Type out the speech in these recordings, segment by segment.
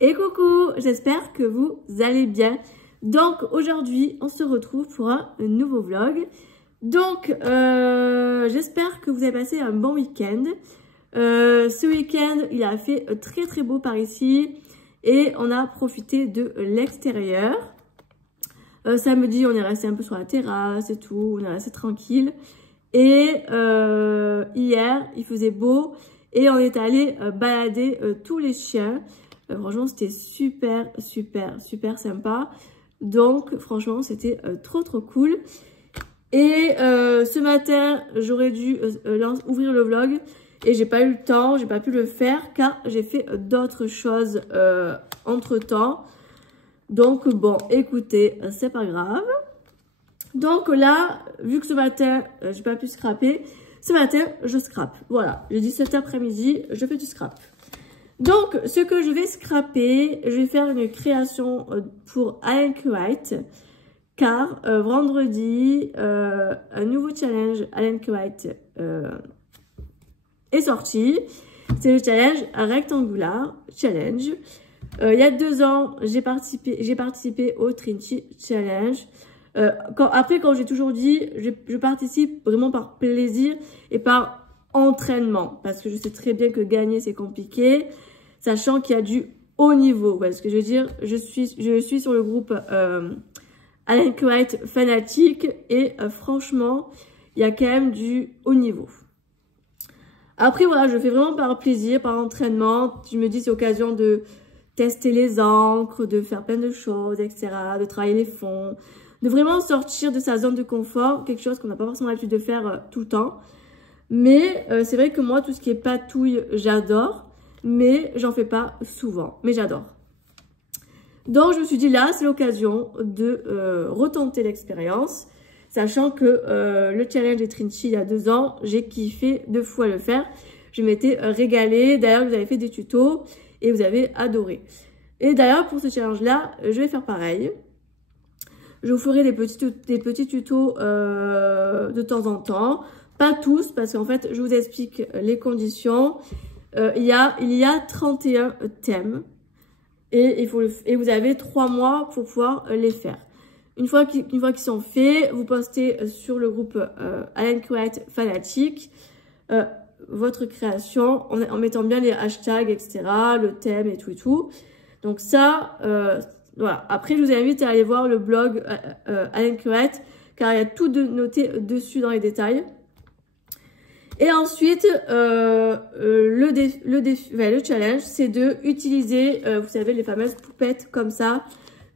Et coucou, j'espère que vous allez bien. Donc aujourd'hui, on se retrouve pour un nouveau vlog. Donc j'espère que vous avez passé un bon week-end. Ce week-end, il a fait très beau par ici et on a profité de l'extérieur. Samedi, on est resté un peu sur la terrasse et tout, on est resté tranquille. Et hier, il faisait beau et on est allé balader tous les chiens. Franchement, c'était super sympa. Donc, franchement, c'était trop cool. Et ce matin, j'aurais dû ouvrir le vlog et j'ai pas eu le temps, j'ai pas pu le faire car j'ai fait d'autres choses entre temps. Donc, bon, écoutez, c'est pas grave. Donc là, vu que ce matin, j'ai pas pu scraper, ce matin, je scrape. Voilà, j'ai dit cet après-midi, je fais du scrap. Donc, ce que je vais scraper, je vais faire une création pour Alan White, car vendredi, un nouveau challenge Alan White est sorti. C'est le challenge Rectangular Challenge. Il y a 2 ans, j'ai participé au Trinity Challenge. Après, quand j'ai toujours dit, je participe vraiment par plaisir et par entraînement, parce que je sais très bien que gagner c'est compliqué, sachant qu'il y a du haut niveau. Vous voyez ce que je veux dire? Je suis sur le groupe Alan White fanatique et franchement, il y a quand même du haut niveau. Après voilà, je fais vraiment par plaisir, par entraînement. Je me dis c'est l'occasion de tester les encres, de faire plein de choses, etc., de travailler les fonds, de vraiment sortir de sa zone de confort, quelque chose qu'on n'a pas forcément l'habitude de faire tout le temps. Mais c'est vrai que moi, tout ce qui est patouille, j'adore, mais j'en fais pas souvent, mais j'adore. Donc je me suis dit là, c'est l'occasion de retenter l'expérience, sachant que le challenge des Trinity il y a 2 ans, j'ai kiffé 2 fois le faire. Je m'étais régalée, d'ailleurs vous avez fait des tutos et vous avez adoré. Et d'ailleurs pour ce challenge là, je vais faire pareil. Je vous ferai des petits tutos de temps en temps. Pas tous, parce qu'en fait, je vous explique les conditions. Il y a 31 thèmes. Et vous avez 3 mois pour pouvoir les faire. Une fois qu'ils sont faits, vous postez sur le groupe Alan White fanatique votre création en mettant bien les hashtags, etc., le thème et tout. Donc ça... voilà. Après, je vous invite à aller voir le blog Alan White, car il y a tout noté dessus dans les détails. Et ensuite, le challenge, c'est de utiliser, vous savez, les fameuses poupettes comme ça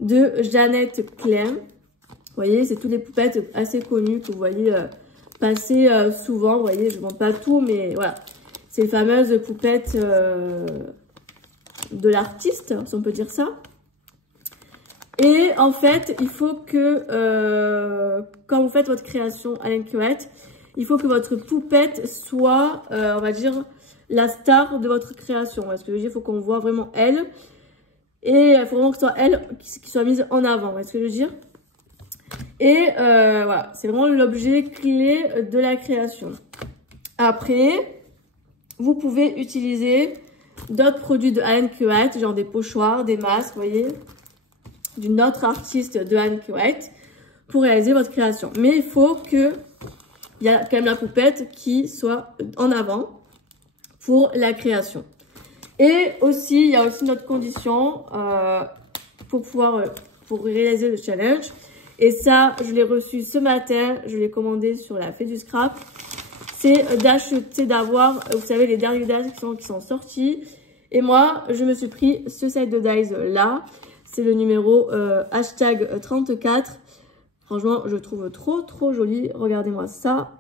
de Jeannette Klein. Vous voyez, c'est toutes les poupettes assez connues que vous voyez passer souvent. Vous voyez, je ne montre pas tout, mais voilà. C'est les fameuses poupettes de l'artiste, si on peut dire ça. Et en fait, il faut que, quand vous faites votre création Alan White, il faut que votre poupette soit, on va dire, la star de votre création. Parce que je veux dire, il faut qu'on voit vraiment elle. Et il faut vraiment que ce soit elle qui soit mise en avant. Vous voyez ce que je veux dire? Et voilà, c'est vraiment l'objet clé de la création. Après, vous pouvez utiliser d'autres produits de Alan White, genre des pochoirs, des masques, vous voyez, d'une autre artiste de Alan White pour réaliser votre création. Mais il faut que il y a quand même la poupette qui soit en avant pour la création. Et aussi, il y a aussi une autre condition pour réaliser le challenge. Et ça, je l'ai reçu ce matin, je l'ai commandé sur la Fée du Scrap. C'est d'avoir, vous savez, les derniers dies qui sont sortis. Et moi, je me suis pris ce set de dies là. C'est le numéro hashtag 34. Franchement, je trouve trop joli. Regardez-moi ça.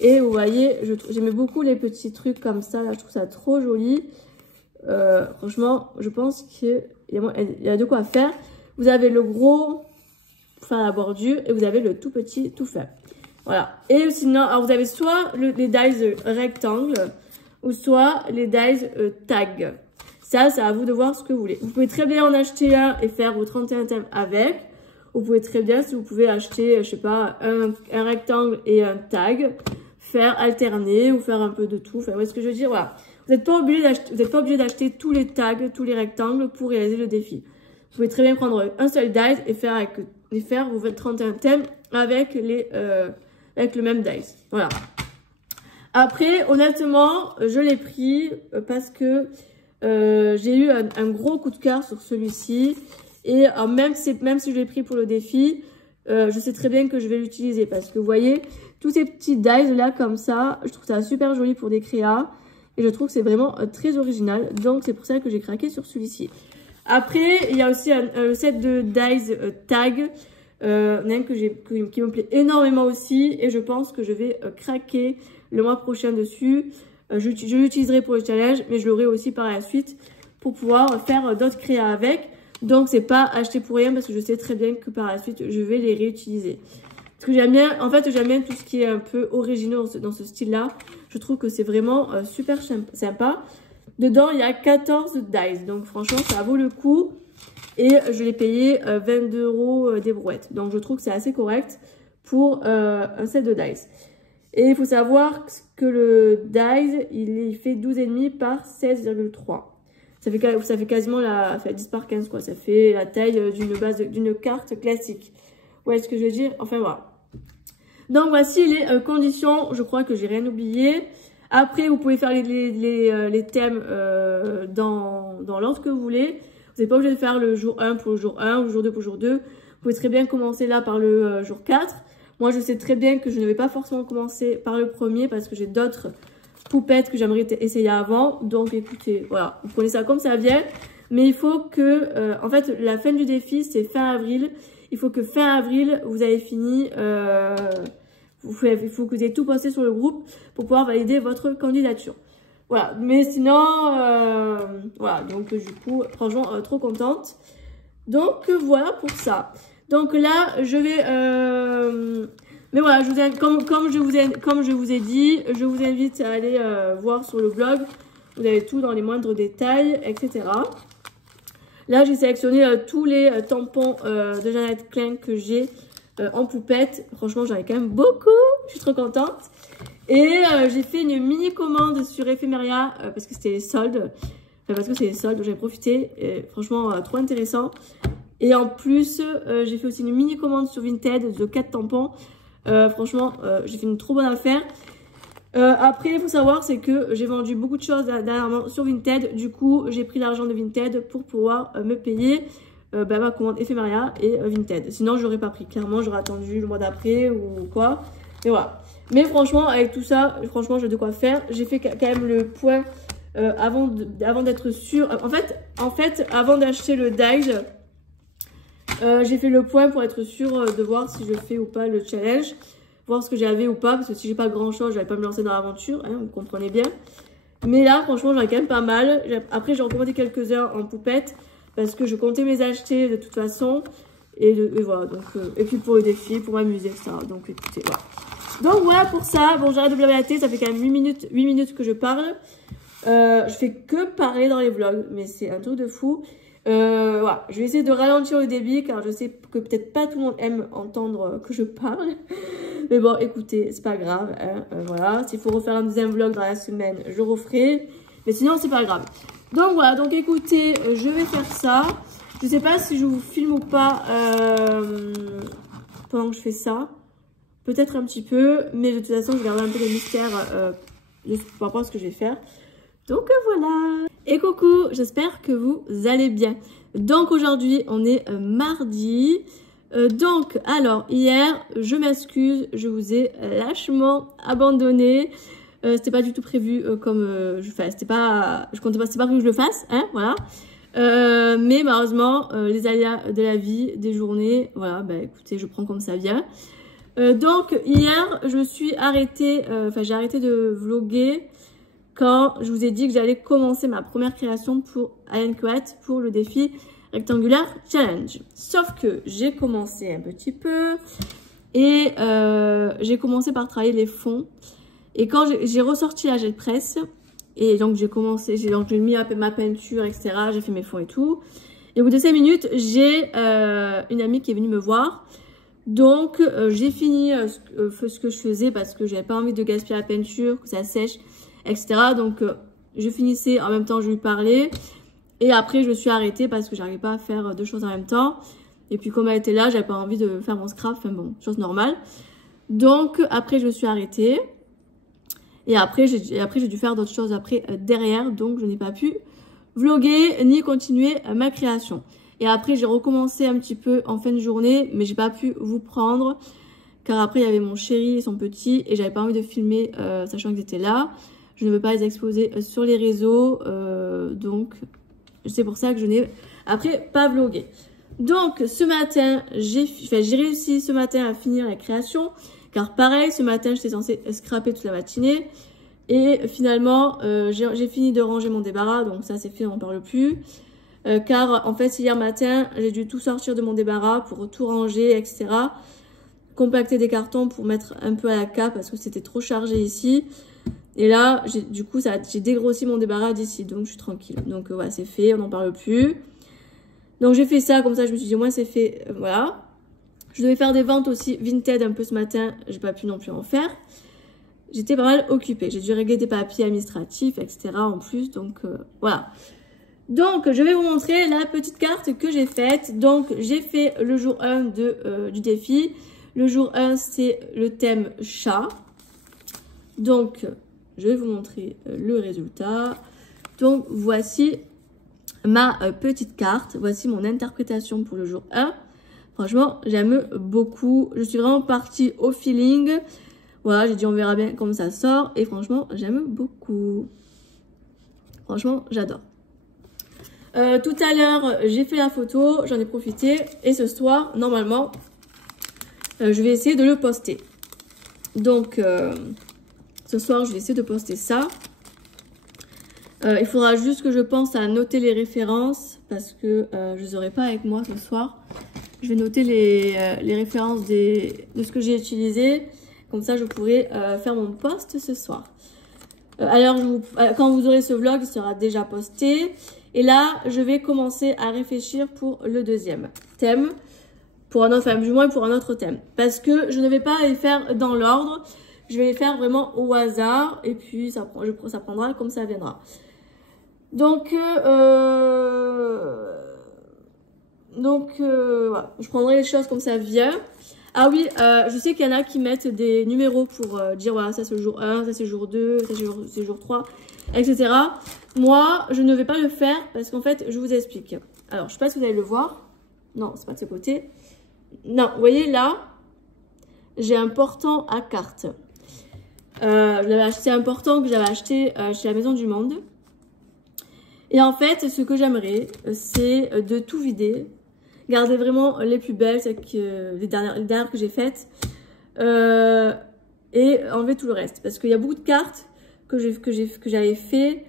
Et vous voyez, j'aimais beaucoup les petits trucs comme ça. Là, je trouve ça trop joli. Franchement, je pense qu'il y a de quoi faire. Vous avez le gros pour faire la bordure et vous avez le tout petit tout fait. Voilà. Et sinon, alors vous avez soit les dies rectangles ou soit les dies tag. Ça, c'est à vous de voir ce que vous voulez. Vous pouvez très bien en acheter un et faire vos 31 thèmes avec. Vous pouvez très bien, si vous pouvez acheter, je sais pas, un rectangle et un tag, faire alterner ou faire un peu de tout. Enfin, vous voyez ce que je veux dire? Voilà. Vous n'êtes pas obligé d'acheter tous les tags, tous les rectangles pour réaliser le défi. Vous pouvez très bien prendre un seul dice et faire vos 31 thèmes avec le même dice. Voilà. Après, honnêtement, je l'ai pris parce que j'ai eu un gros coup de cœur sur celui-ci. Et même si je l'ai pris pour le défi, je sais très bien que je vais l'utiliser. Parce que vous voyez, tous ces petits dice là comme ça, je trouve ça super joli pour des créas. Et je trouve que c'est vraiment très original. Donc c'est pour ça que j'ai craqué sur celui-ci. Après, il y a aussi un set de dice tag. Qui me plaît énormément aussi. Et je pense que je vais craquer le mois prochain dessus. Je l'utiliserai pour le challenge, mais je l'aurai aussi par la suite pour pouvoir faire d'autres créas avec. Donc c'est pas acheté pour rien parce que je sais très bien que par la suite je vais les réutiliser. Parce que j'aime bien, en fait j'aime bien tout ce qui est un peu original dans ce style-là. Je trouve que c'est vraiment super sympa. Dedans il y a 14 dice, donc franchement ça vaut le coup. Et je l'ai payé 22 € des brouettes. Donc je trouve que c'est assez correct pour un set de dice. Et il faut savoir que le dice, il fait 12,5 par 16,3. Ça fait quasiment ça fait 10 par 15 quoi. Ça fait la taille d'une carte classique. Ouais, ce que je veux dire. Enfin voilà. Donc voici les conditions. Je crois que j'ai rien oublié. Après, vous pouvez faire les thèmes dans l'ordre que vous voulez. Vous n'êtes pas obligé de faire le jour 1 pour le jour 1 ou le jour 2 pour le jour 2. Vous pouvez très bien commencer là par le jour 4. Moi, je sais très bien que je ne vais pas forcément commencer par le premier parce que j'ai d'autres poupettes que j'aimerais essayer avant. Donc, écoutez, voilà, vous prenez ça comme ça vient. Mais il faut que, en fait, la fin du défi, c'est fin avril. Il faut que fin avril, vous avez fini, il faut que vous ayez tout posté sur le groupe pour pouvoir valider votre candidature. Voilà, mais sinon, voilà, donc du coup, franchement, trop contente. Donc, voilà pour ça. Donc là, je vais... mais voilà, comme je vous ai dit, je vous invite à aller voir sur le blog. Vous avez tout dans les moindres détails, etc. Là, j'ai sélectionné tous les tampons de Jeannette Klein que j'ai en poupette. Franchement, j'en ai quand même beaucoup. Je suis trop contente. Et j'ai fait une mini commande sur Ephemeria parce que c'était les soldes. Enfin, parce que c'est les soldes, j'ai profité. Et franchement, trop intéressant. Et en plus, j'ai fait aussi une mini commande sur Vinted de 4 tampons. Franchement, j'ai fait une trop bonne affaire. Après, il faut savoir, c'est que j'ai vendu beaucoup de choses dernièrement sur Vinted. Du coup, j'ai pris l'argent de Vinted pour pouvoir me payer ma commande Ephemeria et Vinted. Sinon, je n'aurais pas pris. Clairement, j'aurais attendu le mois d'après ou quoi. Et voilà. Mais franchement, avec tout ça, franchement, j'ai de quoi faire. J'ai fait quand même le point avant d'être sûre. En fait, avant d'acheter le dice, j'ai fait le point pour être sûre de voir si je fais ou pas le challenge. Voir ce que j'avais ou pas. Parce que si j'ai pas grand chose, je vais pas me lancer dans l'aventure. Hein, vous comprenez bien. Mais là, franchement, j'en ai quand même pas mal. Après, j'ai recommandé quelques-uns en poupette. Parce que je comptais les acheter de toute façon. Et voilà. Donc, et puis pour le défi, pour m'amuser, etc. Donc écoutez, voilà. Donc voilà pour ça. Bon, j'arrête de blablater. Ça fait quand même 8 minutes que je parle. Je fais que parler dans les vlogs. Mais c'est un truc de fou. Voilà. Je vais essayer de ralentir le débit. Car je sais que peut-être pas tout le monde aime entendre que je parle. Mais bon, écoutez, c'est pas grave. Hein, voilà. S'il faut refaire un deuxième vlog dans la semaine, je referai. Mais sinon, c'est pas grave. Donc voilà. Donc écoutez, je vais faire ça. Je sais pas si je vous filme ou pas pendant que je fais ça. Peut-être un petit peu, mais de toute façon, je garde un peu de mystère par rapport à ce que je vais faire. Donc voilà. Et coucou, j'espère que vous allez bien. Donc aujourd'hui, on est mardi. Donc, alors, hier, je m'excuse, je vous ai lâchement abandonné. C'était pas du tout prévu comme je fais. C'était pas prévu que je le fasse, hein, voilà. Mais malheureusement, les aléas de la vie, des journées, voilà, bah écoutez, je prends comme ça vient. Donc hier, je me suis arrêtée, j'ai arrêté de vlogger quand je vous ai dit que j'allais commencer ma première création pour Ayan Coat pour le défi Rectangular Challenge. Sauf que j'ai commencé un petit peu et j'ai commencé par travailler les fonds. Et quand j'ai ressorti la gel presse, et donc j'ai mis ma peinture, etc. J'ai fait mes fonds et tout. Et au bout de 5 minutes, j'ai une amie qui est venue me voir. Donc, j'ai fini ce que je faisais parce que j'avais pas envie de gaspiller la peinture, que ça sèche, etc. Donc, je finissais en même temps je lui parlais. Et après je me suis arrêtée parce que j'arrivais pas à faire deux choses en même temps. Et puis comme elle était là, j'avais pas envie de faire mon scrap, enfin bon, chose normale. Donc après je me suis arrêtée. Et après j'ai dû faire d'autres choses après derrière, donc je n'ai pas pu vlogger ni continuer ma création. Et après j'ai recommencé un petit peu en fin de journée, mais j'ai pas pu vous prendre car après il y avait mon chéri et son petit et j'avais pas envie de filmer sachant qu'ils étaient là. Je ne veux pas les exposer sur les réseaux, donc c'est pour ça que je n'ai après pas vlogué. Donc ce matin j'ai réussi ce matin à finir la création. Car pareil, ce matin, j'étais censée scraper toute la matinée. Et finalement, j'ai fini de ranger mon débarras. Donc ça, c'est fait, on n'en parle plus. Car en fait, hier matin, j'ai dû tout sortir de mon débarras pour tout ranger, etc. Compacter des cartons pour mettre un peu à la cape parce que c'était trop chargé ici. Et là, du coup, j'ai dégrossi mon débarras d'ici. Donc je suis tranquille. Donc voilà, c'est fait, on n'en parle plus. Donc j'ai fait ça, comme ça, je me suis dit, au moins c'est fait, voilà. Je devais faire des ventes aussi Vinted un peu ce matin. J'ai pas pu non plus en faire. J'étais pas mal occupée. J'ai dû régler des papiers administratifs, etc. en plus. Donc voilà. Donc je vais vous montrer la petite carte que j'ai faite. Donc j'ai fait le jour 1 du défi. Le jour 1 c'est le thème chat. Donc je vais vous montrer le résultat. Donc voici ma petite carte. Voici mon interprétation pour le jour 1. Franchement, j'aime beaucoup. Je suis vraiment partie au feeling. Voilà, j'ai dit on verra bien comment ça sort. Et franchement, j'aime beaucoup. Franchement, j'adore. Tout à l'heure, j'ai fait la photo. J'en ai profité. Et ce soir, normalement, je vais essayer de le poster. Donc, ce soir, je vais essayer de poster ça. Il faudra juste que je pense à noter les références. Parce que je ne les aurai pas avec moi ce soir. Je vais noter les références de ce que j'ai utilisé. Comme ça, je pourrai faire mon post ce soir. Alors, quand vous aurez ce vlog, il sera déjà posté. Et là, je vais commencer à réfléchir pour le deuxième thème. Pour un autre, enfin, du moins pour un autre thème. Parce que je ne vais pas les faire dans l'ordre. Je vais les faire vraiment au hasard. Et puis, ça prendra comme ça viendra. Donc, voilà, je prendrai les choses comme ça vient. Ah oui, je sais qu'il y en a qui mettent des numéros pour dire voilà, ça c'est le jour 1, ça c'est le jour 2, ça c'est le jour 3, etc. Moi, je ne vais pas le faire parce qu'en fait, je vous explique. Alors, je sais pas si vous allez le voir. Non, c'est pas de ce côté. Non, vous voyez là, j'ai un portant à carte. Je l'avais acheté un portant que j'avais acheté chez la Maison du Monde. Et en fait, ce que j'aimerais, c'est de tout vider. Garder vraiment les plus belles, les dernières que j'ai faites. Et enlever tout le reste. Parce qu'il y a beaucoup de cartes que j'avais fait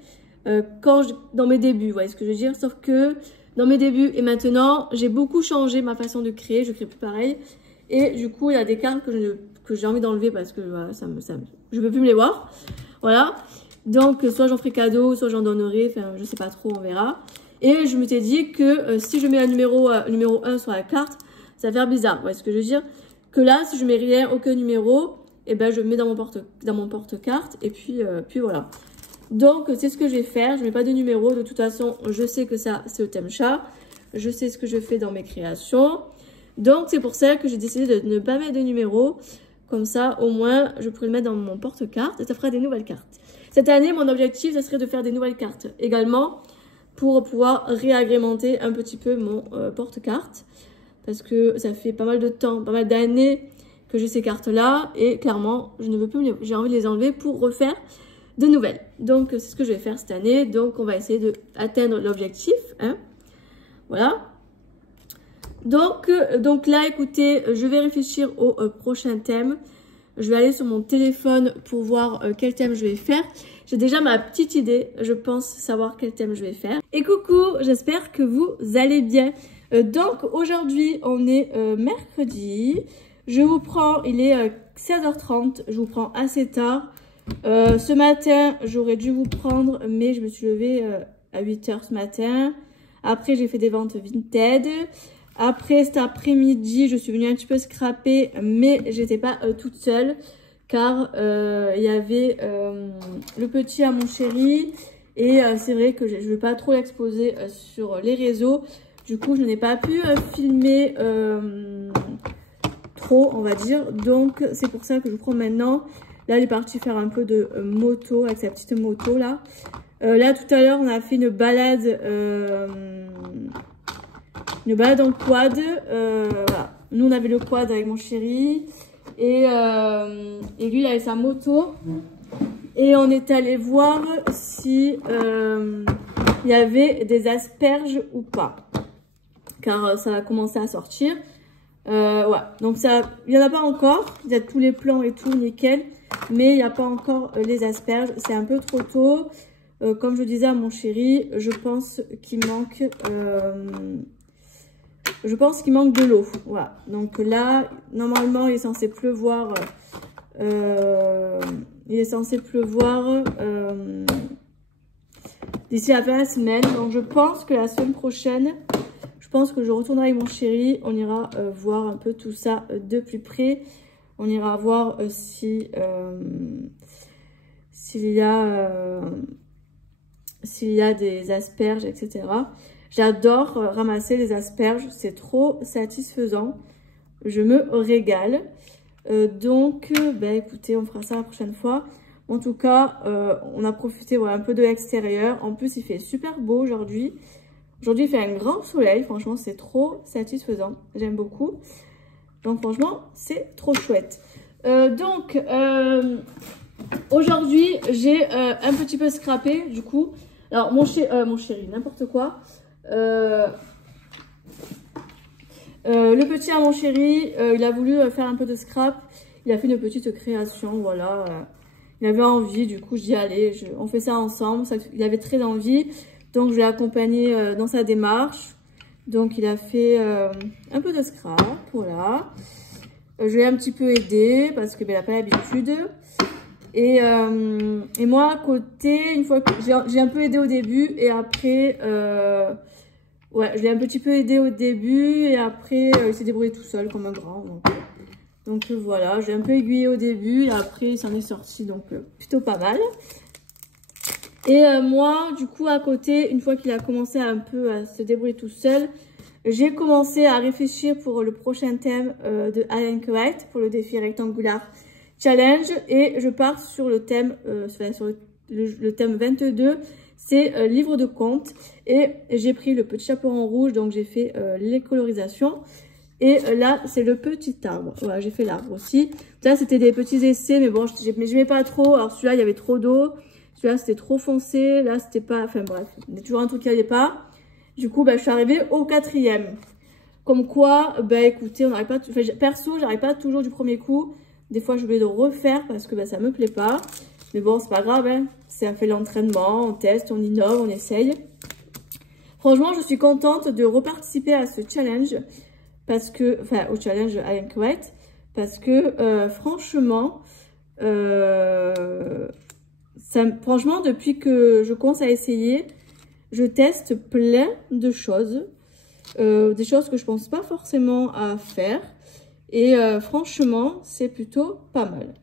dans mes débuts. Vous voyez ce que je veux dire? Sauf que dans mes débuts et maintenant, j'ai beaucoup changé ma façon de créer. Je crée plus pareil. Et du coup, il y a des cartes que j'ai envie d'enlever parce que voilà, je veux plus me les voir. Voilà. Donc, soit j'en ferai cadeau, soit j'en donnerai. Enfin, je sais pas trop, on verra. Et je m'étais dit que si je mets un numéro 1 sur la carte, ça va faire bizarre. Vous voyez ce que je veux dire? Que là, si je mets rien, aucun numéro, et ben je le mets dans mon porte-carte. Et puis voilà. Donc, c'est ce que je vais faire. Je ne mets pas de numéro. De toute façon, je sais que ça, c'est le thème chat. Je sais ce que je fais dans mes créations. Donc, c'est pour ça que j'ai décidé de ne pas mettre de numéro. Comme ça, au moins, je pourrais le mettre dans mon porte-carte et ça fera des nouvelles cartes. Cette année, mon objectif, ça serait de faire des nouvelles cartes également pour pouvoir réagrémenter un petit peu mon porte-carte. Parce que ça fait pas mal de temps, pas mal d'années que j'ai ces cartes-là. Et clairement, je ne veux plus, j'ai envie de les enlever pour refaire de nouvelles. Donc, c'est ce que je vais faire cette année. Donc, on va essayer d'atteindre l'objectif. Hein. Voilà. Donc là, écoutez, je vais réfléchir au prochain thème. Je vais aller sur mon téléphone pour voir quel thème je vais faire. J'ai déjà ma petite idée, je pense savoir quel thème je vais faire. Et coucou, j'espère que vous allez bien. Donc aujourd'hui, on est mercredi. Je vous prends, il est 16h30, je vous prends assez tard. Ce matin, j'aurais dû vous prendre, mais je me suis levée à 8h ce matin. Après, j'ai fait des ventes Vinted. Après, cet après-midi, je suis venue un petit peu scraper, mais j'étais pas toute seule. Car il y avait le petit à mon chéri Et c'est vrai que je ne vais pas trop l'exposer sur les réseaux. Du coup, je n'ai pas pu filmer trop, on va dire. Donc, c'est pour ça que je prends maintenant. Là, elle est partie faire un peu de moto avec sa petite moto là. Là, tout à l'heure, on a fait une balade en quad. Voilà. Nous, on avait le quad avec mon chéri. Et lui, il avait sa moto. Et on est allé voir si il y avait des asperges ou pas. Car ça va commencer à sortir. Ouais. Donc, il n'y en a pas encore. Il y a tous les plants et tout, nickel. Mais il n'y a pas encore les asperges. C'est un peu trop tôt. Comme je disais à mon chéri, je pense qu'il manque... de l'eau. Voilà. Donc là, normalement, il est censé pleuvoir. D'ici la fin de la semaine. Donc je pense que la semaine prochaine, je pense que je retournerai avec mon chéri. On ira voir un peu tout ça de plus près. On ira voir s'il y a des asperges, etc. J'adore ramasser les asperges, c'est trop satisfaisant. Je me régale. Donc, écoutez, on fera ça la prochaine fois. En tout cas, on a profité un peu de l'extérieur. En plus, il fait super beau aujourd'hui. Aujourd'hui, il fait un grand soleil. Franchement, c'est trop satisfaisant. J'aime beaucoup. Donc, franchement, c'est trop chouette. Aujourd'hui, j'ai un petit peu scrappé, du coup. Alors, mon chéri, n'importe quoi. Le petit à mon chéri, il a voulu faire un peu de scrap. Il a fait une petite création, voilà. Il avait envie, du coup, je dis allez, on fait ça ensemble. Il avait très envie, donc je l'ai accompagné dans sa démarche. Donc il a fait un peu de scrap, voilà. Je l'ai un petit peu aidé parce que il n'a pas l'habitude. Et moi à côté, une fois que j'ai un peu aidé au début et après, ouais, je l'ai un petit peu aidé au début et après il s'est débrouillé tout seul comme un grand. Donc voilà, je l'ai un peu aiguillé au début et après il s'en est sorti, donc plutôt pas mal. Et moi, du coup, à côté, une fois qu'il a commencé un peu à se débrouiller tout seul, j'ai commencé à réfléchir pour le prochain thème de Alan White, pour le défi rectangulaire challenge. Et je pars sur le thème, le thème 22, c'est livre de contes. Et j'ai pris le petit chaperon rouge, donc j'ai fait les colorisations. Et là, c'est le petit arbre. Voilà, j'ai fait l'arbre aussi. Ça, c'était des petits essais, mais bon, je n'aimais pas trop. Alors celui-là, il y avait trop d'eau. Celui-là, c'était trop foncé. Là, c'était pas... Enfin bref, il y a toujours un truc qui n'allait pas. Du coup, je suis arrivée au 4e. Comme quoi, écoutez, on n'arrive pas... Enfin, perso, j'arrive pas toujours du premier coup. Des fois, j'oublie de refaire parce que ça me plaît pas. Mais bon, c'est pas grave. Hein. C'est un fait l'entraînement. On teste, on innove, on essaye. Franchement, je suis contente de reparticiper à ce challenge. Parce que... Enfin, au challenge Alan White. Parce que, franchement... franchement, depuis que je commence à essayer, je teste plein de choses. Des choses que je pense pas forcément à faire. Et franchement, c'est plutôt pas mal.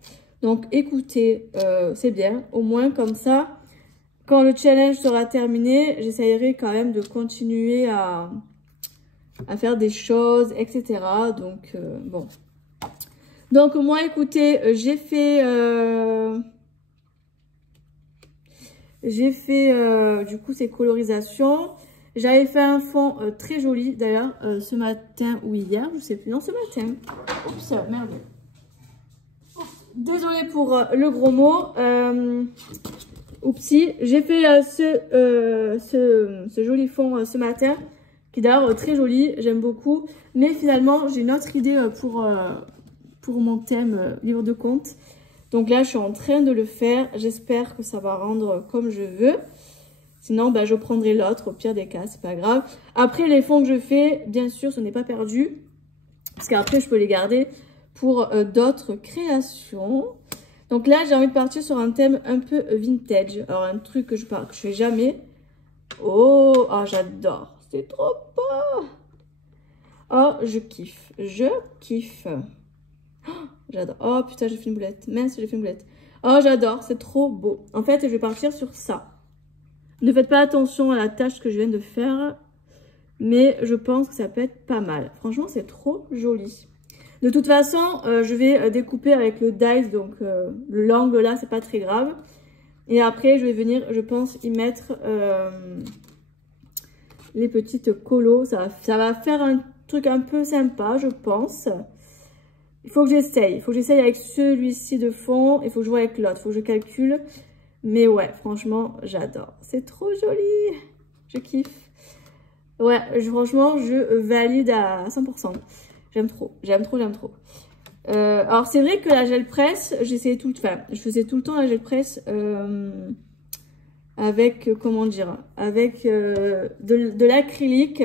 Donc écoutez, c'est bien. Au moins comme ça, quand le challenge sera terminé, j'essayerai quand même de continuer à faire des choses, etc. Donc bon. Donc moi, écoutez, j'ai fait du coup ces colorisations. J'avais fait un fond très joli d'ailleurs ce matin ou hier, je sais plus, non ce matin. Oups, merde. Désolée pour le gros mot. Oupsie, j'ai fait ce joli fond ce matin, qui est d'ailleurs très joli, j'aime beaucoup. Mais finalement, j'ai une autre idée pour mon thème livre de contes. Donc là, je suis en train de le faire. J'espère que ça va rendre comme je veux. Sinon, je prendrai l'autre. Au pire des cas, c'est pas grave. Après, les fonds que je fais, bien sûr, ce n'est pas perdu. Parce qu'après, je peux les garder pour d'autres créations. Donc là, j'ai envie de partir sur un thème un peu vintage. Alors, un truc que je fais jamais. Oh, j'adore. C'est trop beau. Oh, je kiffe. Je kiffe. Oh, j'adore. Oh, putain, j'ai fait une boulette. Mince, j'ai fait une boulette. Oh, j'adore. C'est trop beau. En fait, je vais partir sur ça. Ne faites pas attention à la tâche que je viens de faire. Mais je pense que ça peut être pas mal. Franchement, c'est trop joli. De toute façon, je vais découper avec le dice. Donc, l'angle là, c'est pas très grave. Et après, je vais venir, je pense, y mettre les petites colos. Ça va faire un truc un peu sympa, je pense. Il faut que j'essaye. Il faut que j'essaye avec celui-ci de fond. Il faut que je vois avec l'autre. Il faut que je calcule. Mais ouais, franchement, j'adore. C'est trop joli. Je kiffe. Ouais, franchement, je valide à 100%. J'aime trop, j'aime trop, j'aime trop. Alors, c'est vrai que la gel presse, j'essayais tout le temps. Enfin, je faisais tout le temps la gel presse avec, comment dire, avec de l'acrylique,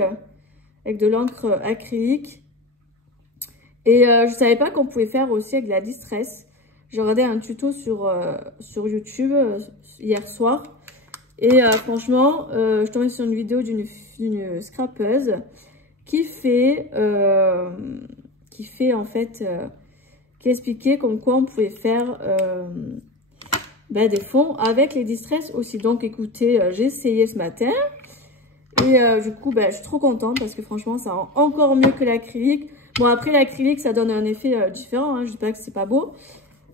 avec de l'encre acrylique. Et je savais pas qu'on pouvait faire aussi avec de la distress. J'ai regardé un tuto sur YouTube hier soir. Et franchement, je suis tombée sur une vidéo d'une scrapeuse qui expliquait comme quoi on pouvait faire des fonds avec les distress aussi. Donc écoutez, j'ai essayé ce matin et du coup je suis trop contente parce que franchement ça rend encore mieux que l'acrylique. Bon après l'acrylique ça donne un effet différent, hein. Je dis pas que c'est pas beau,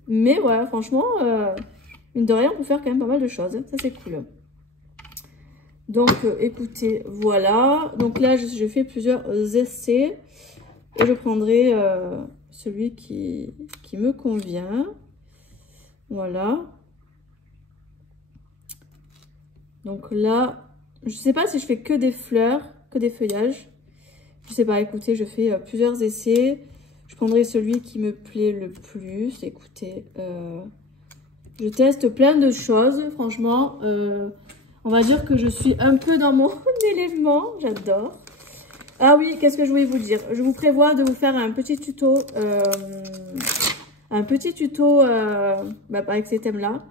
mais ouais franchement mine de rien on peut faire quand même pas mal de choses, ça c'est cool. Donc, écoutez, voilà. Donc là, je fais plusieurs essais. Et je prendrai celui qui me convient. Voilà. Donc là, je sais pas si je fais que des fleurs, que des feuillages. Je sais pas, écoutez, je fais plusieurs essais. Je prendrai celui qui me plaît le plus. Écoutez, je teste plein de choses, franchement. On va dire que je suis un peu dans mon élément. J'adore. Ah oui, qu'est-ce que je voulais vous dire? Je vous prévois de vous faire un petit tuto. Avec ces thèmes-là.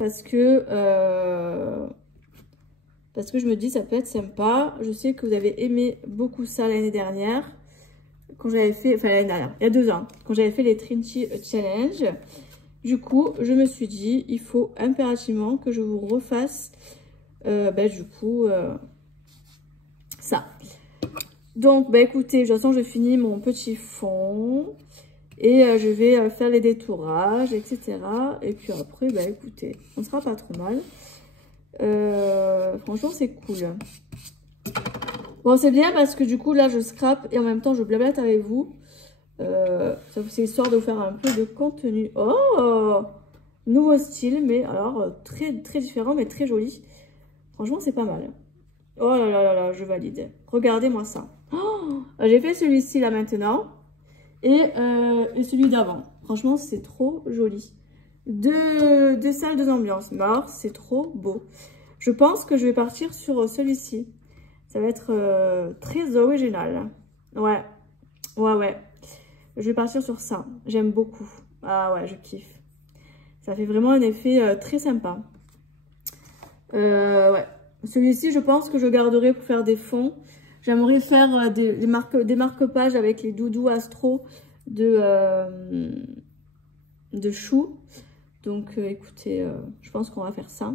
Parce que je me dis ça peut être sympa. Je sais que vous avez aimé beaucoup ça l'année dernière. Quand j'avais fait... Enfin, l'année dernière. Il y a 2 ans. Quand j'avais fait les Trinity Challenge. Du coup, je me suis dit, il faut impérativement que je vous refasse... ça. Donc, écoutez, de toute façon, je finis mon petit fond. Et je vais faire les détourages, etc. Et puis après, écoutez, on sera pas trop mal. Franchement, c'est cool. Bon, c'est bien parce que du coup, là, je scrape et en même temps, je blablate avec vous. C'est histoire de vous faire un peu de contenu. Oh! Nouveau style, mais alors, très, très différent, mais très joli. Franchement, c'est pas mal. Oh là là là là, je valide. Regardez-moi ça. Oh, j'ai fait celui-ci là maintenant. Et celui d'avant. Franchement, c'est trop joli. Deux salles, 2 ambiances. Mais alors, c'est trop beau. Je pense que je vais partir sur celui-ci. Ça va être très original. Ouais. Ouais, ouais. Je vais partir sur ça. J'aime beaucoup. Ah ouais, je kiffe. Ça fait vraiment un effet très sympa. Ouais. Celui-ci, je pense que je garderai pour faire des fonds. J'aimerais faire des marque-pages avec les doudous astro de Chou. Donc, écoutez, je pense qu'on va faire ça.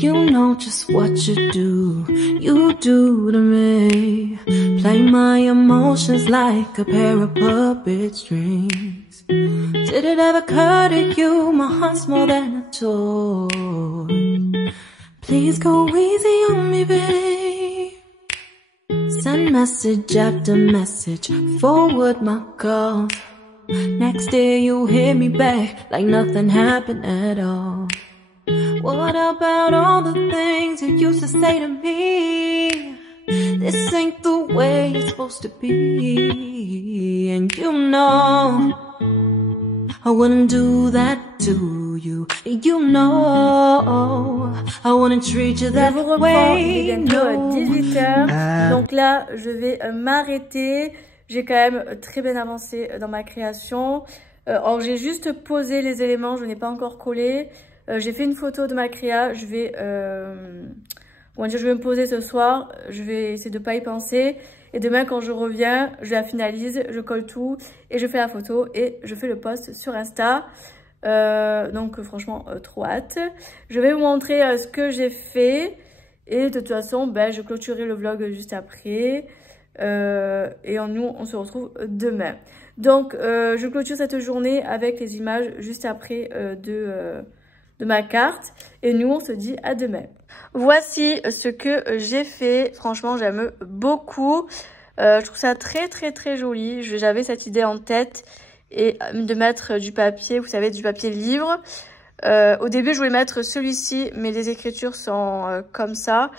You know just what you do to me. Play my emotions like a pair of puppet strings. Did it ever occur to you my heart's more than a toy? Please go easy on me, babe. Send message after message, forward my calls. Next day you hit me back like nothing happened at all. What about all the things you used to say to me? This ain't the way it's supposed to be. And you know I wouldn't do that to you. You know I wouldn't treat you that way. Il est bientôt 18h. Donc là, je vais m'arrêter. J'ai quand même très bien avancé dans ma création. Alors, j'ai juste posé les éléments, je n'ai pas encore collé. J'ai fait une photo de ma créa. Je vais me poser ce soir. Je vais essayer de ne pas y penser. Et demain, quand je reviens, je la finalise, je colle tout et je fais la photo et je fais le post sur Insta. Donc franchement, trop hâte. Je vais vous montrer ce que j'ai fait. Et de toute façon, ben, je clôturerai le vlog juste après. Et nous, on se retrouve demain. Donc, je clôture cette journée avec les images juste après de ma carte. Et nous, on se dit à demain. Voici ce que j'ai fait. Franchement, j'aime beaucoup. Je trouve ça très, très, très joli. J'avais cette idée en tête. Et de mettre du papier, vous savez, du papier livre. Au début, je voulais mettre celui-ci, mais les écritures sont comme ça.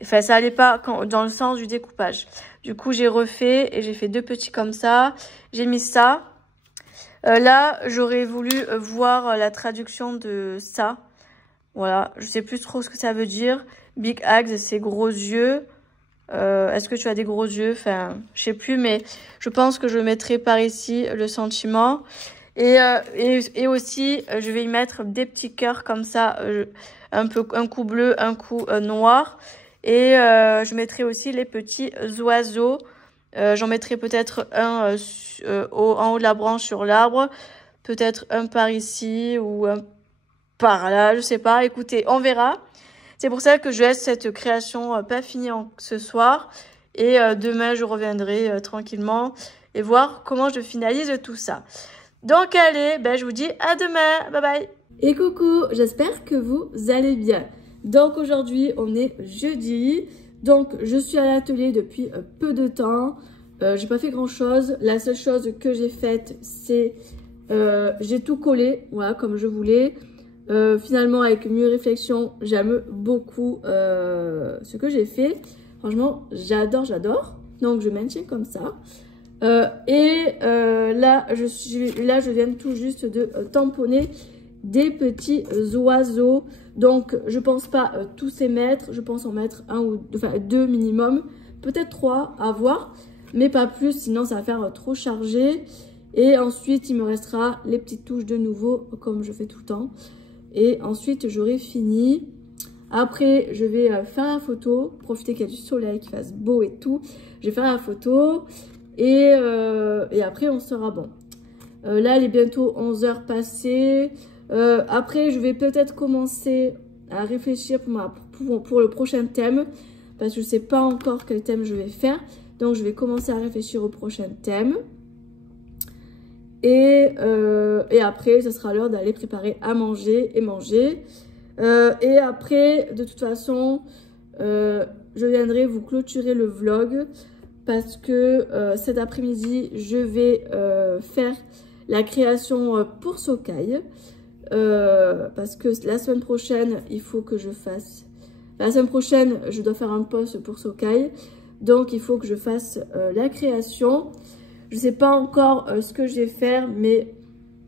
Enfin, ça allait pas dans le sens du découpage. Du coup, j'ai refait et j'ai fait 2 petits comme ça. J'ai mis ça. Là, j'aurais voulu voir la traduction de ça. Voilà, je sais plus trop ce que ça veut dire. Big eyes, c'est gros yeux. Est-ce que tu as des gros yeux? Enfin, je sais plus, mais je pense que je mettrai par ici le sentiment. Et aussi, je vais y mettre des petits cœurs comme ça, un coup bleu, un coup noir. Et je mettrai aussi les petits oiseaux. J'en mettrai peut-être un en haut de la branche sur l'arbre. Peut-être un par ici ou un par là, je sais pas. Écoutez, on verra. C'est pour ça que je laisse cette création pas finie ce soir. Et demain, je reviendrai tranquillement et voir comment je finalise tout ça. Donc allez, ben, je vous dis à demain. Bye bye. Et coucou, j'espère que vous allez bien. Donc aujourd'hui, on est jeudi. Donc je suis à l'atelier depuis peu de temps. J'ai pas fait grand chose. La seule chose que j'ai faite, c'est j'ai tout collé, voilà, comme je voulais. Finalement, avec mieux réflexion, j'aime beaucoup ce que j'ai fait. Franchement, j'adore. Donc je maintiens comme ça. Là, je viens tout juste de tamponner des petits oiseaux. Donc, je pense pas tous les mettre. Je pense en mettre deux minimum. Peut-être 3 à voir. Mais pas plus, sinon ça va faire trop chargé. Et ensuite, il me restera les petites touches de nouveau, comme je fais tout le temps. Et ensuite, j'aurai fini. Après, je vais faire la photo. Profiter qu'il y a du soleil, qu'il fasse beau et tout. Je vais faire la photo. Et après, on sera bon. Là, il est bientôt 11 h passées. Après, je vais peut-être commencer à réfléchir pour le prochain thème. Parce que je ne sais pas encore quel thème je vais faire. Donc, je vais commencer à réfléchir au prochain thème. Et après, ce sera l'heure d'aller préparer à manger et manger. Et après, de toute façon, je viendrai vous clôturer le vlog. Parce que cet après-midi, je vais faire la création pour Sawkeye. Parce que la semaine prochaine, il faut que je fasse... La semaine prochaine, je dois faire un post pour Sawkeye. Donc, il faut que je fasse la création. Je ne sais pas encore ce que je vais faire, mais...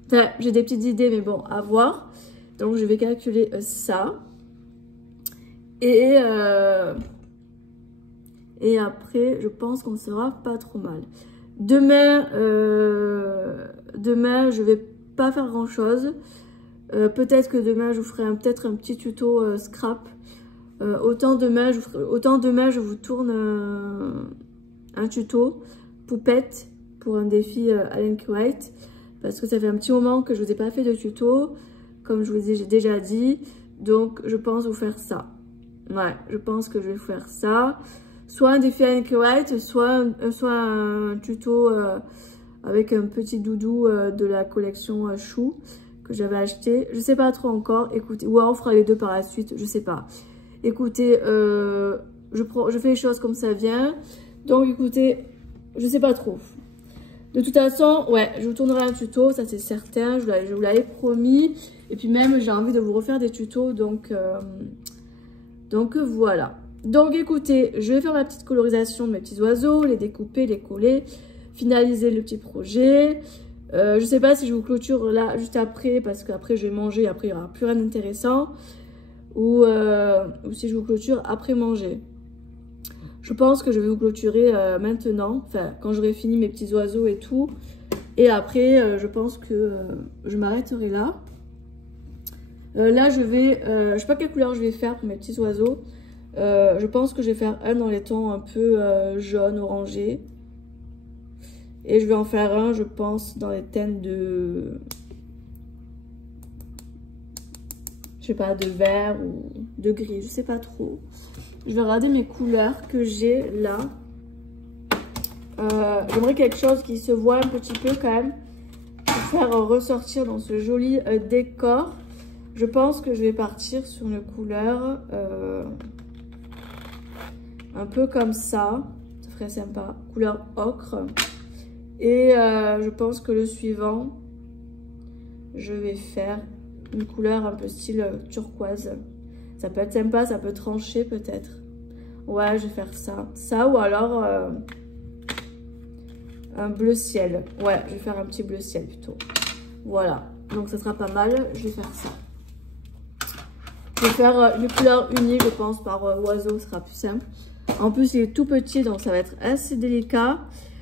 Enfin, j'ai des petites idées, mais bon, à voir. Donc, je vais calculer ça. Et après, je pense qu'on sera pas trop mal. Demain, je vais pas faire grand chose. Peut-être que demain, je vous ferai peut-être un petit tuto scrap. Autant demain, je vous tourne un tuto poupette pour un défi Alan White. Parce que ça fait un petit moment que je vous ai pas fait de tuto. Comme je vous ai déjà dit. Donc, je pense vous faire ça. Ouais, je pense que je vais faire ça. Soit un défi Alan White, soit un tuto avec un petit doudou de la collection Chou que j'avais acheté. Je sais pas trop encore. Écoutez, ou alors on fera les deux par la suite, je sais pas. Écoutez, je fais les choses comme ça vient. Donc écoutez, je sais pas trop. De toute façon, ouais, je vous tournerai un tuto, ça c'est certain. Je vous l'avais promis. Et puis même, j'ai envie de vous refaire des tutos, donc voilà. Donc écoutez, je vais faire ma petite colorisation de mes petits oiseaux, les découper, les coller, finaliser le petit projet. Je sais pas si je vous clôture là juste après, parce qu'après je vais manger, après il n'y aura plus rien d'intéressant. Ou si je vous clôture après manger. Je pense que je vais vous clôturer maintenant, enfin quand j'aurai fini mes petits oiseaux et tout. Et après, je pense que je m'arrêterai là. Là, je sais pas quelle couleur je vais faire pour mes petits oiseaux. Je pense que je vais faire un dans les tons un peu jaune, orangé. Et je vais en faire un, je pense, dans les teintes de sais pas, de vert ou de gris, je sais pas trop. Je vais regarder mes couleurs que j'ai là. J'aimerais quelque chose qui se voit un petit peu quand même pour faire ressortir dans ce joli décor. Je pense que je vais partir sur une couleur un peu comme ça. Ça ferait sympa. Couleur ocre. Et je pense que le suivant, je vais faire une couleur un peu style turquoise. Ça peut être sympa, ça peut trancher peut-être. Ouais, je vais faire ça. Ça ou alors un bleu ciel. Ouais, je vais faire un petit bleu ciel plutôt. Voilà. Donc ça sera pas mal. Je vais faire ça. Je vais faire une couleur unie, je pense, par oiseau. Ce sera plus simple. En plus, il est tout petit, donc ça va être assez délicat.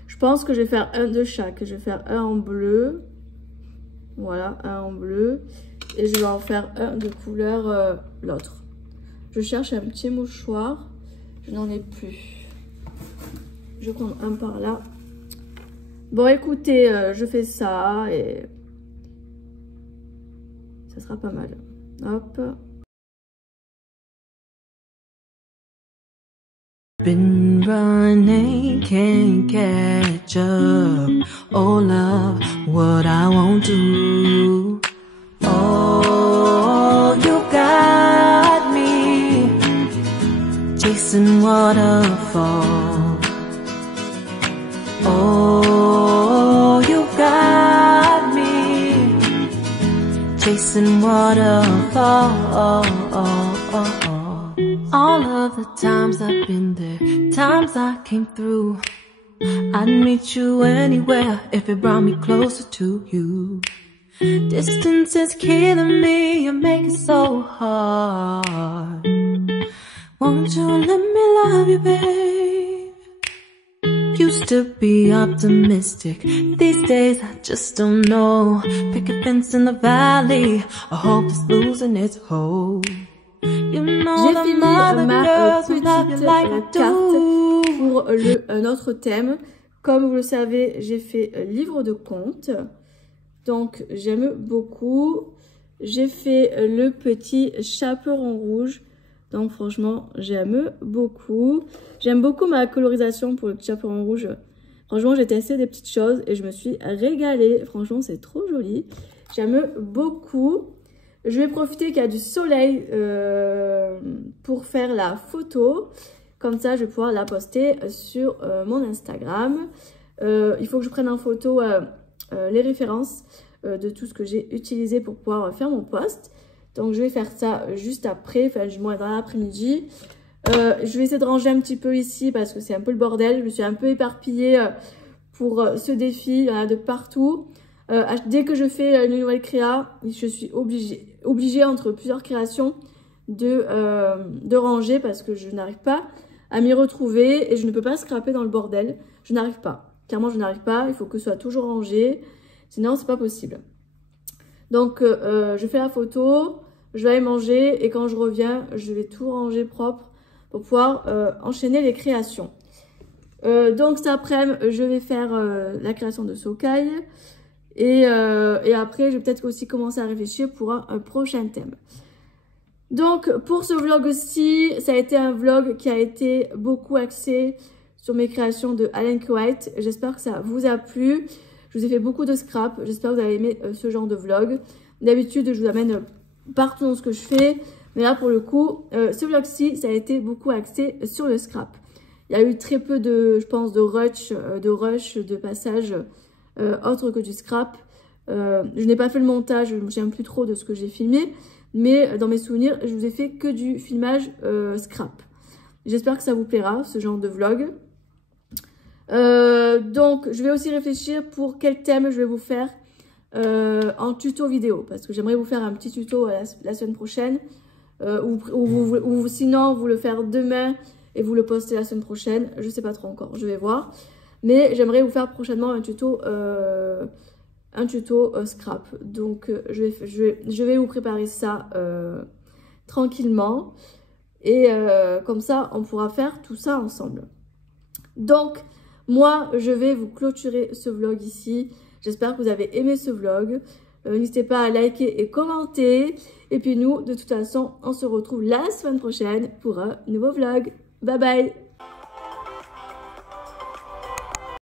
Je pense que je vais faire un de chaque. Je vais faire un en bleu. Voilà, un en bleu. Et je vais en faire un de couleur l'autre. Je cherche un petit mouchoir. Je n'en ai plus. Je vais prendre un par là. Bon, écoutez, je fais ça et ça sera pas mal. Hop. Been running, can't catch up. Oh love, what I won't do. Oh, you got me chasing waterfall. Oh, you got me chasing waterfall. All of the times I've been there, times I came through. I'd meet you anywhere if it brought me closer to you. Distance is killing me, you make it so hard. Won't you let me love you, babe? Used to be optimistic, these days I just don't know. Pick a fence in the valley, I hope it's losing its hold. You know J'ai fini ma petite carte pour notre thème. Comme vous le savez, j'ai fait livre de contes. Donc, j'aime beaucoup. J'ai fait le petit chaperon rouge. Donc, franchement, j'aime beaucoup. J'aime beaucoup ma colorisation pour le petit chaperon rouge. Franchement, j'ai testé des petites choses et je me suis régalée. Franchement, c'est trop joli. J'aime beaucoup. Je vais profiter qu'il y a du soleil pour faire la photo. Comme ça, je vais pouvoir la poster sur mon Instagram. Il faut que je prenne en photo les références de tout ce que j'ai utilisé pour pouvoir faire mon post. Donc, je vais faire ça juste après, enfin, du moins dans l'après-midi. Je vais essayer de ranger un petit peu ici parce que c'est un peu le bordel. Je me suis un peu éparpillée pour ce défi. Il y en a de partout. Dès que je fais une nouvelle créa, je suis obligée entre plusieurs créations de ranger parce que je n'arrive pas à m'y retrouver et je ne peux pas scraper dans le bordel. Je n'arrive pas. Clairement, je n'arrive pas. Il faut que ce soit toujours rangé. Sinon, c'est pas possible. Donc, je fais la photo, je vais aller manger et quand je reviens, je vais tout ranger propre pour pouvoir enchaîner les créations. Donc, cet après-midi, je vais faire la création de Sokai. Et après, je vais peut-être aussi commencer à réfléchir pour un prochain thème. Donc, pour ce vlog-ci, ça a été un vlog qui a été beaucoup axé sur mes créations de Alan White. J'espère que ça vous a plu. Je vous ai fait beaucoup de scrap. J'espère que vous avez aimé ce genre de vlog. D'habitude, je vous amène partout dans ce que je fais. Mais là, pour le coup, ce vlog-ci, ça a été beaucoup axé sur le scrap. Il y a eu très peu de, je pense, de rush, de passage autre que du scrap. Je n'ai pas fait le montage, je ne me souviens plus trop de ce que j'ai filmé. Mais dans mes souvenirs, je vous ai fait que du filmage scrap. J'espère que ça vous plaira, ce genre de vlog. Donc, je vais aussi réfléchir pour quel thème je vais vous faire en tuto vidéo. Parce que j'aimerais vous faire un petit tuto la semaine prochaine. Ou sinon, vous le faire demain et vous le poster la semaine prochaine. Je ne sais pas trop encore, je vais voir. Mais j'aimerais vous faire prochainement un tuto scrap. Donc, je vais vous préparer ça tranquillement. Et comme ça, on pourra faire tout ça ensemble. Donc, moi, je vais vous clôturer ce vlog ici. J'espère que vous avez aimé ce vlog. N'hésitez pas à liker et commenter. Et puis nous, de toute façon, on se retrouve la semaine prochaine pour un nouveau vlog. Bye bye!